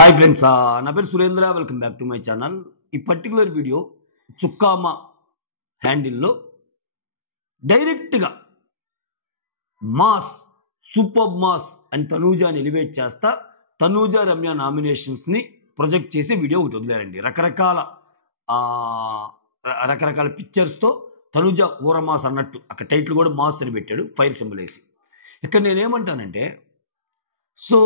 Hi friends, నా పేరు Surendra. Welcome back to my channel. ఈ పర్టికులర్ వీడియో చుక్కామ హ్యాండిల్లో డైరెక్ట్గా మాస్, సూపర్ మాస్ అండ్ తనూజాని ఎలివేట్ చేస్తా తనూజ రమ్య నామినేషన్స్ని ప్రొజెక్ట్ చేసి వీడియో ఒకటి వదిలేరండి. రకరకాల పిక్చర్స్తో తనూజ ఊర మాస్ అన్నట్టు అక్కడ టైటిల్ కూడా మాస్ అని పెట్టాడు, ఫైర్ సింబల్ వేసి. ఇక్కడ నేనేమంటానంటే, సో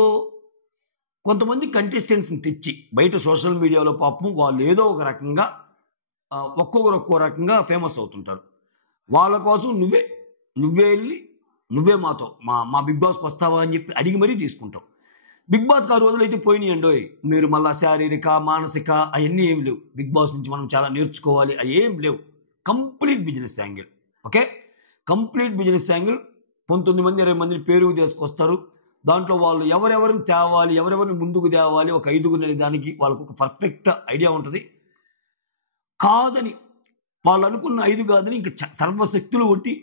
కొంతమంది కంటెస్టెంట్స్ని తెచ్చి బయట సోషల్ మీడియాలో పాపం వాళ్ళు ఏదో ఒక రకంగా ఒక్కొక్కరు ఒక్కో రకంగా ఫేమస్ అవుతుంటారు. వాళ్ళ కోసం నువ్వే వెళ్ళి నువ్వే మాతో మా బిగ్ బాస్కి వస్తావా అని చెప్పి అడిగి మరీ తీసుకుంటావు. బిగ్ బాస్కి ఆ రోజులు అయితే పోయినాయండోయ్. మీరు మళ్ళీ శారీరక మానసిక అవన్నీ ఏం లేవు. బిగ్ బాస్ నుంచి మనం చాలా నేర్చుకోవాలి అవి ఏం లేవు. Complete business angle. Okay, complete business angle. 19 మంది 20 మందిని పేరుకు తీసుకొస్తారు. దాంట్లో వాళ్ళు ఎవరెవరిని తేవాలి, ఎవరెవరిని ముందుకు తేవాలి, ఒక 5గురు అనే దానికి వాళ్ళకు ఒక పర్ఫెక్ట్ ఐడియా ఉంటుంది. కాదని వాళ్ళు అనుకున్న 5 కాదని ఇంకా సర్వశక్తులు కొట్టి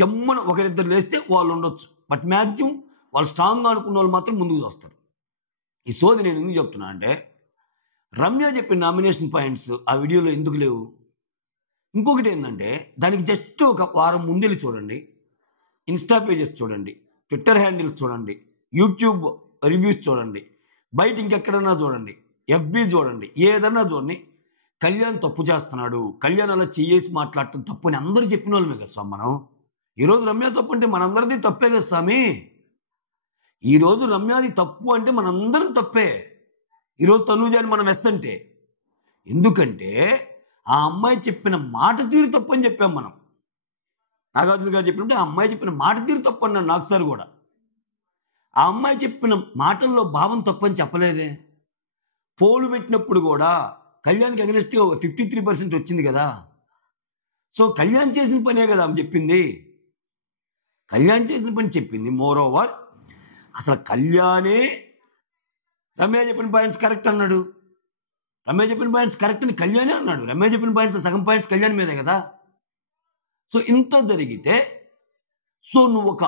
జమ్మన ఒకరిద్దరు లేస్తే వాళ్ళు ఉండొచ్చు. బట్ మ్యాక్సిమం వాళ్ళు స్ట్రాంగ్గా అనుకున్న వాళ్ళు మాత్రం ముందుకు వస్తారు. ఈ సోది నేను ఎందుకు చెప్తున్నా అంటే, రమ్య చెప్పిన నామినేషన్ పాయింట్స్ ఆ వీడియోలో ఎందుకు లేవు? ఇంకొకటి ఏంటంటే, దానికి జస్ట్ ఒక వారం ముందెళ్ళి చూడండి, ఇన్స్టా పేజెస్ చూడండి, ట్విట్టర్ హ్యాండిల్స్ చూడండి, యూట్యూబ్ రివ్యూస్ చూడండి, బయట ఇంకెక్కడన్నా చూడండి, ఎఫ్బీ చూడండి, ఏదన్నా చూడండి. కళ్యాణ్ తప్పు చేస్తున్నాడు, కళ్యాణ్ అలా చేసి మాట్లాడటం తప్పు అని అందరూ చెప్పిన వాళ్ళమే కదా స్వామి మనం. ఈరోజు రమ్య తప్పు అంటే మనందరిది తప్పే కదా స్వామి. ఈరోజు రమ్యాది తప్పు అంటే మనందరం తప్పే. ఈరోజు తనూజాని మనం వెస్తంటే ఎందుకంటే ఆ అమ్మాయి చెప్పిన మాట తీరు తప్పు అని చెప్పాం మనం. నాగార్జున గారు చెప్పినట్టు ఆ అమ్మాయి చెప్పిన మాట తీరు తప్పు అన్నాడు నాకు సార్ కూడా. ఆ అమ్మాయి చెప్పిన మాటల్లో భావం తప్పని చెప్పలేదే. పోలు పెట్టినప్పుడు కూడా కళ్యాణ్కి అగెనిస్ట్గా 53% వచ్చింది కదా. సో కళ్యాణ్ చేసిన పనే కదా ఆమె చెప్పింది. కళ్యాణ్ చేసిన పని చెప్పింది. మోర్ ఓవర్ అసలు కళ్యాణే రమ్య చెప్పిన పాయింట్స్ కరెక్ట్ అన్నాడు. రమ్య చెప్పిన పాయింట్స్ కరెక్ట్ అని కళ్యాణే అన్నాడు. రమ్య చెప్పిన పాయింట్స్ సగం పాయింట్స్ కళ్యాణ్ మీదే కదా. సో ఇంత జరిగితే, సో నువ్వు ఒక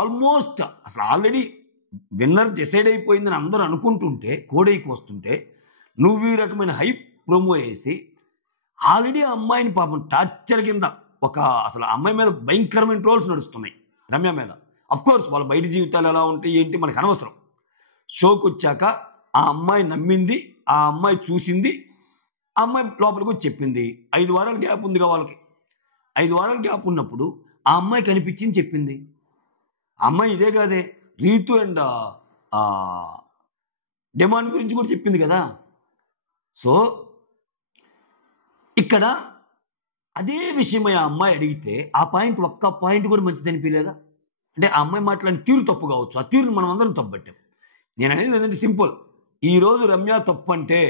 ఆల్మోస్ట్ అసలు ఆల్రెడీ విన్నర్ డిసైడ్ అయిపోయిందని అందరూ అనుకుంటుంటే, కోడైకి వస్తుంటే నువ్వు ఈ రకమైన హైప్ ప్రోమో వేసి ఆల్రెడీ ఆ అమ్మాయిని పాపం టార్చర్ కింద ఒక అసలు ఆ అమ్మాయి మీద భయంకరమైన ట్రోల్స్ నడుస్తున్నాయి రమ్య మీద. అఫ్కోర్స్ వాళ్ళ బయట జీవితాలు ఎలా ఉంటాయి ఏంటి మనకు అనవసరం. షోకి వచ్చాక ఆ అమ్మాయి నమ్మింది, ఆ అమ్మాయి చూసింది, ఆ అమ్మాయి లోపలికి వచ్చి చెప్పింది. 5 వారాల గ్యాప్ ఉందిగా వాళ్ళకి. 5 వారాల గ్యాప్ ఉన్నప్పుడు ఆ అమ్మాయి కనిపించింది, చెప్పింది. ఆ అమ్మాయి ఇదే కాదే, రీతు అండ్ డిమాండ్ గురించి కూడా చెప్పింది కదా. సో ఇక్కడ అదే విషయమై ఆ అమ్మాయి అడిగితే ఆ పాయింట్ ఒక్క పాయింట్ కూడా మంచిది అనిపించలేదా? అంటే ఆ అమ్మాయి మాట్లాడిన తీరు తప్పు కావచ్చు, ఆ తీరును మనం అందరం తప్పబట్టాం. నేను అనేది ఏంటంటే సింపుల్. ఈరోజు రమ్య తప్పు అంటే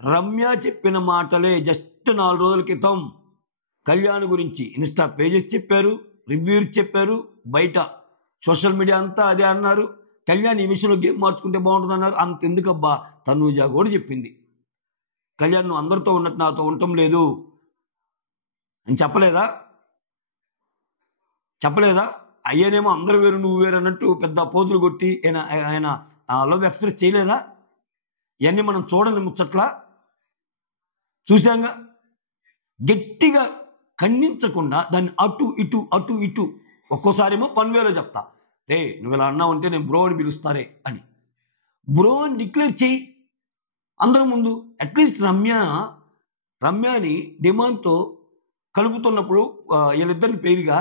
రమ్య చెప్పిన మాటలే జస్ట్ 4 రోజుల క్రితం కళ్యాణ్ గురించి ఇన్స్టా పేజెస్ చెప్పారు, రివ్యూస్ చెప్పారు, బయట సోషల్ మీడియా అంతా అదే అన్నారు. కళ్యాణ్ ఈ విషయంలో గేమ్ మార్చుకుంటే బాగుంటుంది అన్నారు. అంతెందుకబ్బా, తనూజ కూడా చెప్పింది కళ్యాణ్ నువ్వు అందరితో ఉన్నట్టు నాతో ఉండటం లేదు అని చెప్పలేదా? అయ్యేనేమో అందరు వేరు నువ్వు వేరు అన్నట్టు పెద్ద పోతులు కొట్టి ఆయన లవ్ ఎక్స్ప్రెస్ చేయలేదా? ఇవన్నీ మనం చూడని ముచ్చట్లా చూశాంగా. గట్టిగా ఖండించకుండా దాన్ని అటు ఇటు ఒక్కోసారేమో పన్వేలో చెప్తా, రే నువ్వు ఇలా అన్నావు అంటే నేను బ్రో అని పిలుస్తారే అని. బ్రో అని డిక్లేర్ చేయి అందరం ముందు. అట్లీస్ట్ రమ్యాని డిమాండ్తో కలుపుతున్నప్పుడు వీళ్ళిద్దరిని పేరుగా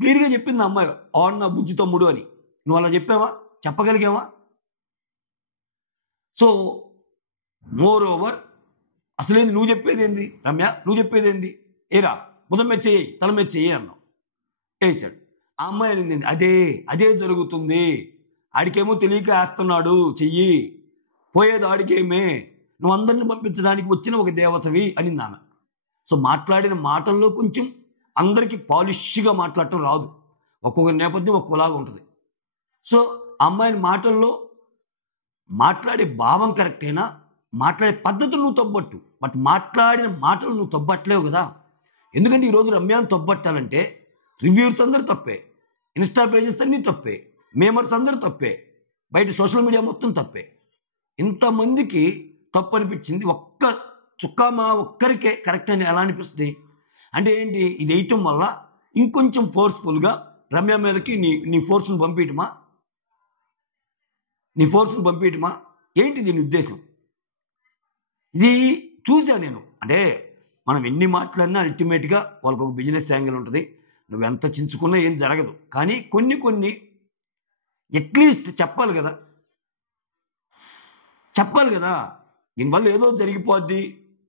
క్లియర్గా చెప్పింది ఆ అమ్మాయి, ఆన్ నా బుజ్జి తమ్ముడు అని. నువ్వు అలా చెప్పావా? చెప్పగలిగావా? సో మోర్ ఓవర్ అసలేంది నువ్వు చెప్పేది ఏంది రమ్య? నువ్వు చెప్పేది ఏంది? ఏరా బుధం మీద చెయ్యి, తల మీద చెయ్యి అన్నావు, వేసాడు. ఆ అమ్మాయి అనింది అదే జరుగుతుంది, ఆడికేమో తెలియక వేస్తున్నాడు చెయ్యి, పోయేది ఆడికేమే, నువ్వు అందరిని పంపించడానికి వచ్చిన ఒక దేవతవి అనింది ఆమె. సో మాట్లాడిన మాటల్లో కొంచెం అందరికీ పాలిష్గా మాట్లాడటం రాదు. ఒక్కొక్కరి నేపథ్యం ఒక్కోలాగా ఉంటుంది. సో అమ్మాయిని మాటల్లో మాట్లాడే భావం కరెక్టేనా, మాట్లాడే పద్ధతులు నువ్వు తప్పట్టు, బట్ మాట్లాడిన మాటలు నువ్వు తప్పట్లేవు కదా. ఎందుకంటే ఈరోజు రమ్యాను తప్పట్టాలంటే రివ్యూర్స్ అందరూ తప్పే, ఇన్స్టా పేజెస్ అన్నీ తప్పే, మేమర్స్ అందరూ తప్పే, బయట సోషల్ మీడియా మొత్తం తప్పే. ఇంతమందికి తప్పు అనిపించింది, ఒక్క చుక్కా మా ఒక్కరికే కరెక్ట్ అని ఎలా అనిపిస్తుంది? అంటే ఏంటి, ఇది వేయటం వల్ల ఇంకొంచెం ఫోర్స్ఫుల్గా రమ్య మీదకి నీ ఫోర్స్ను పంపించటమా? ఏంటి దీని ఉద్దేశం? ఇది చూసా నేను. అంటే మనం ఎన్ని మాట్లాడినా అల్టిమేట్గా వాళ్ళకు ఒక బిజినెస్ యాంగిల్ ఉంటుంది. నువ్వు ఎంత చించుకున్నా ఏం జరగదు. కానీ కొన్ని అట్లీస్ట్ చెప్పాలి కదా. దీనివల్ల ఏదో జరిగిపోద్ది,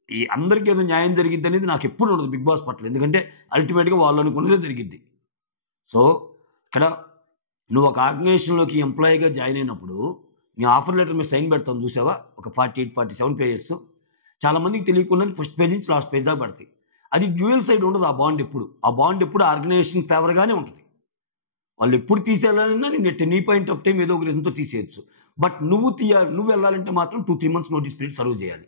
ఈ అందరికీ ఏదో న్యాయం జరిగిద్ది అనేది నాకు ఎప్పుడు ఉండదు బిగ్ బాస్ పట్ల. ఎందుకంటే అల్టిమేట్గా వాళ్ళు అనుకున్నదే జరిగిద్ది. సో ఇక్కడ నువ్వు ఒక ఆర్గనైజేషన్లోకి ఎంప్లాయీగా జాయిన్ అయినప్పుడు నీ ఆఫర్ లెటర్ మీద సైన్ పెడతాను చూసావా, ఒక 48, 47 పేజెస్. చాలామందికి తెలియకుండా ఫస్ట్ పేజ్ నుంచి లాస్ట్ పేజ్ దాకా పడతాయి. అది డ్యూయల్ సైడ్ ఉండదు. ఆ బాండ్ ఎప్పుడు ఆర్గనైజేషన్ ఫేవర్గానే ఉంటుంది. వాళ్ళు ఎప్పుడు తీసేయాలన్నా నేను ఎనీ పాయింట్ ఆఫ్ టైం ఏదో ఒక రీజన్తో తీసేయచ్చు. బట్ నువ్వు వెళ్ళాలంటే మాత్రం 2-3 months నోటీస్ పీరియడ్ సర్వ్ చేయాలి.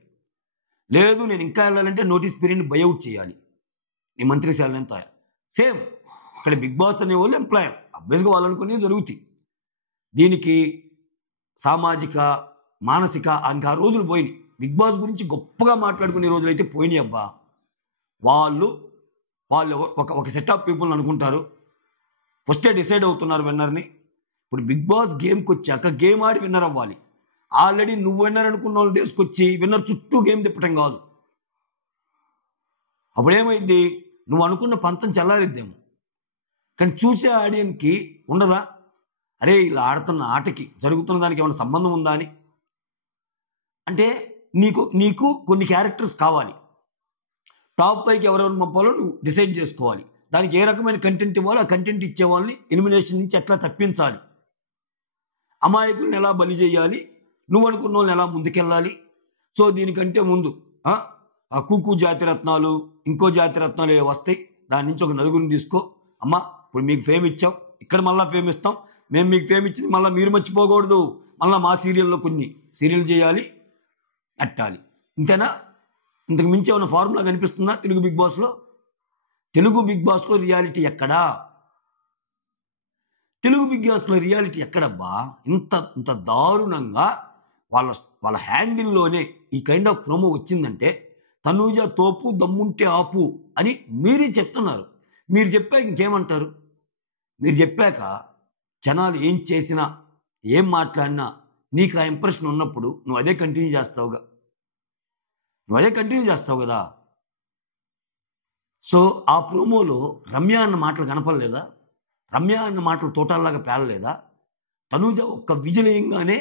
లేదు నేను ఇంకా వెళ్ళాలంటే నోటీస్ పీరియడ్ని బైఅవుట్ చేయాలి. నీ మంత్రి శాలరీ ఎంత సేమ్. ఇక్కడ బిగ్ బాస్ అనేవాళ్ళు ఎంప్లాయర్, అబ్వియస్గా వాళ్ళు అనుకునేవి జరుగుతాయి. దీనికి సామాజిక మానసిక ఇంకా రోజులు పోయినాయి. బిగ్ బాస్ గురించి గొప్పగా మాట్లాడుకునే రోజులు అయితే పోయినాయి అబ్బా. వాళ్ళు ఒక సెట్ ఆఫ్ పీపుల్ని అనుకుంటారు, ఫస్టే డిసైడ్ అవుతున్నారు విన్నర్ని. ఇప్పుడు బిగ్ బాస్ గేమ్కి వచ్చాక గేమ్ ఆడి విన్నర్ అవ్వాలి. ఆల్రెడీ నువ్వు విన్నర్ అనుకున్న వాళ్ళు తీసుకొచ్చి విన్నర్ చుట్టూ గేమ్ తిప్పటం కాదు. అప్పుడేమైంది, నువ్వు అనుకున్న పంతం చల్లారిద్దేమో. కానీ చూసే ఆడియన్స్కి ఉండదా, అరే ఇలా ఆడుతున్న ఆటకి జరుగుతున్న దానికి ఏమైనా సంబంధం ఉందా అని. అంటే నీకు కొన్ని క్యారెక్టర్స్ కావాలి. టాప్ 5కి ఎవరెవరు పంపాలో నువ్వు డిసైడ్ చేసుకోవాలి. దానికి ఏ రకమైన కంటెంట్ ఇవ్వాలో ఆ కంటెంట్ ఇచ్చే వాళ్ళని ఎలిమినేషన్ నుంచి ఎట్లా తప్పించాలి, అమాయకుల్ని ఎలా బలి చేయాలి, నువ్వు అనుకున్న వాళ్ళని ఎలా ముందుకెళ్ళాలి. సో దీనికంటే ముందు ఆ కూకు జాతిరత్నాలు, ఇంకో జాతిరత్నాలు వస్తాయి. దాని నుంచి ఒక నలుగురిని తీసుకో. అమ్మా ఇప్పుడు మీకు ఫేమ్ ఇచ్చాం, ఇక్కడ మళ్ళీ ఫేమ్ ఇస్తాం, మేము మీకు ఫేమ్ ఇచ్చింది మళ్ళీ మీరు మర్చిపోకూడదు, మళ్ళీ మా సీరియల్లో కొన్ని సీరియల్ చేయాలి, అట్టాలి. ఇంతేనా? ఇంతకు మించి ఏమైనా ఫార్ములా కనిపిస్తుందా తెలుగు బిగ్ బాస్లో? తెలుగు బిగ్ బాస్లో రియాలిటీ ఎక్కడా? తెలుగు బిగ్ బాస్లో రియాలిటీ ఎక్కడబ్బా? ఇంత దారుణంగా వాళ్ళ హ్యాండిల్లోనే ఈ కైండ్ ఆఫ్ ప్రోమో వచ్చిందంటే తనూజ తోపు దమ్ముంటే ఆపు అని మీరే చెప్తున్నారు. మీరు చెప్పాక ఇంకేమంటారు? మీరు చెప్పాక జనాలు ఏం చేసినా ఏం మాట్లాడినా నీకు ఆ ఇంప్రెషన్ ఉన్నప్పుడు నువ్వు అదే కంటిన్యూ చేస్తావు కదా. సో ఆ ప్రోమోలో రమ్య అన్న మాటలు కనపడలేదా? రమ్య అన్న మాటలు తోటాల్లాగా పేలలేదా? తనూజ ఒక్క విజిల్ వేయంగానే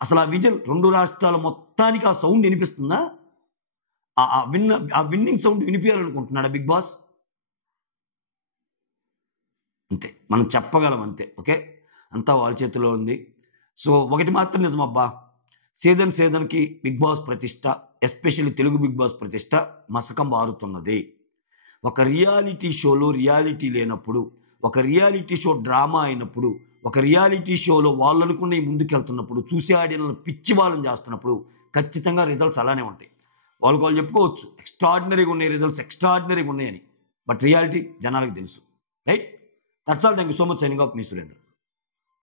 అసలు ఆ విజిల్ 2 రాష్ట్రాల మొత్తానికి ఆ సౌండ్ వినిపిస్తుందా? ఆ విన్నింగ్ సౌండ్ వినిపించాలనుకుంటున్నాడా బిగ్ బాస్? అంతే, మనం చెప్పగలం అంతే. ఓకే, అంతా వాళ్ళ చేతిలో ఉంది. సో ఒకటి మాత్రం నిజమబ్బా, సీజన్కి బిగ్ బాస్ ప్రతిష్ట, ఎస్పెషల్లీ తెలుగు బిగ్ బాస్ ప్రతిష్ట మసకం బారుతున్నది. ఒక రియాలిటీ షోలో రియాలిటీ లేనప్పుడు, ఒక రియాలిటీ షో డ్రామా అయినప్పుడు, ఒక రియాలిటీ షోలో వాళ్ళు అనుకున్న ముందుకెళ్తున్నప్పుడు, చూసే ఆడియన్లను పిచ్చి వాళ్ళని చేస్తున్నప్పుడు ఖచ్చితంగా రిజల్ట్స్ అలానే ఉంటాయి. వాళ్ళు చెప్పుకోవచ్చు ఎక్స్ట్రాడినరీగా ఉన్నాయి, రిజల్ట్స్ ఎక్స్ట్రాడినరీగా ఉన్నాయని. బట్ రియాలిటీ జనాలకు తెలుసు. Right? That's all. Thank you so much. Signing off me Surendra.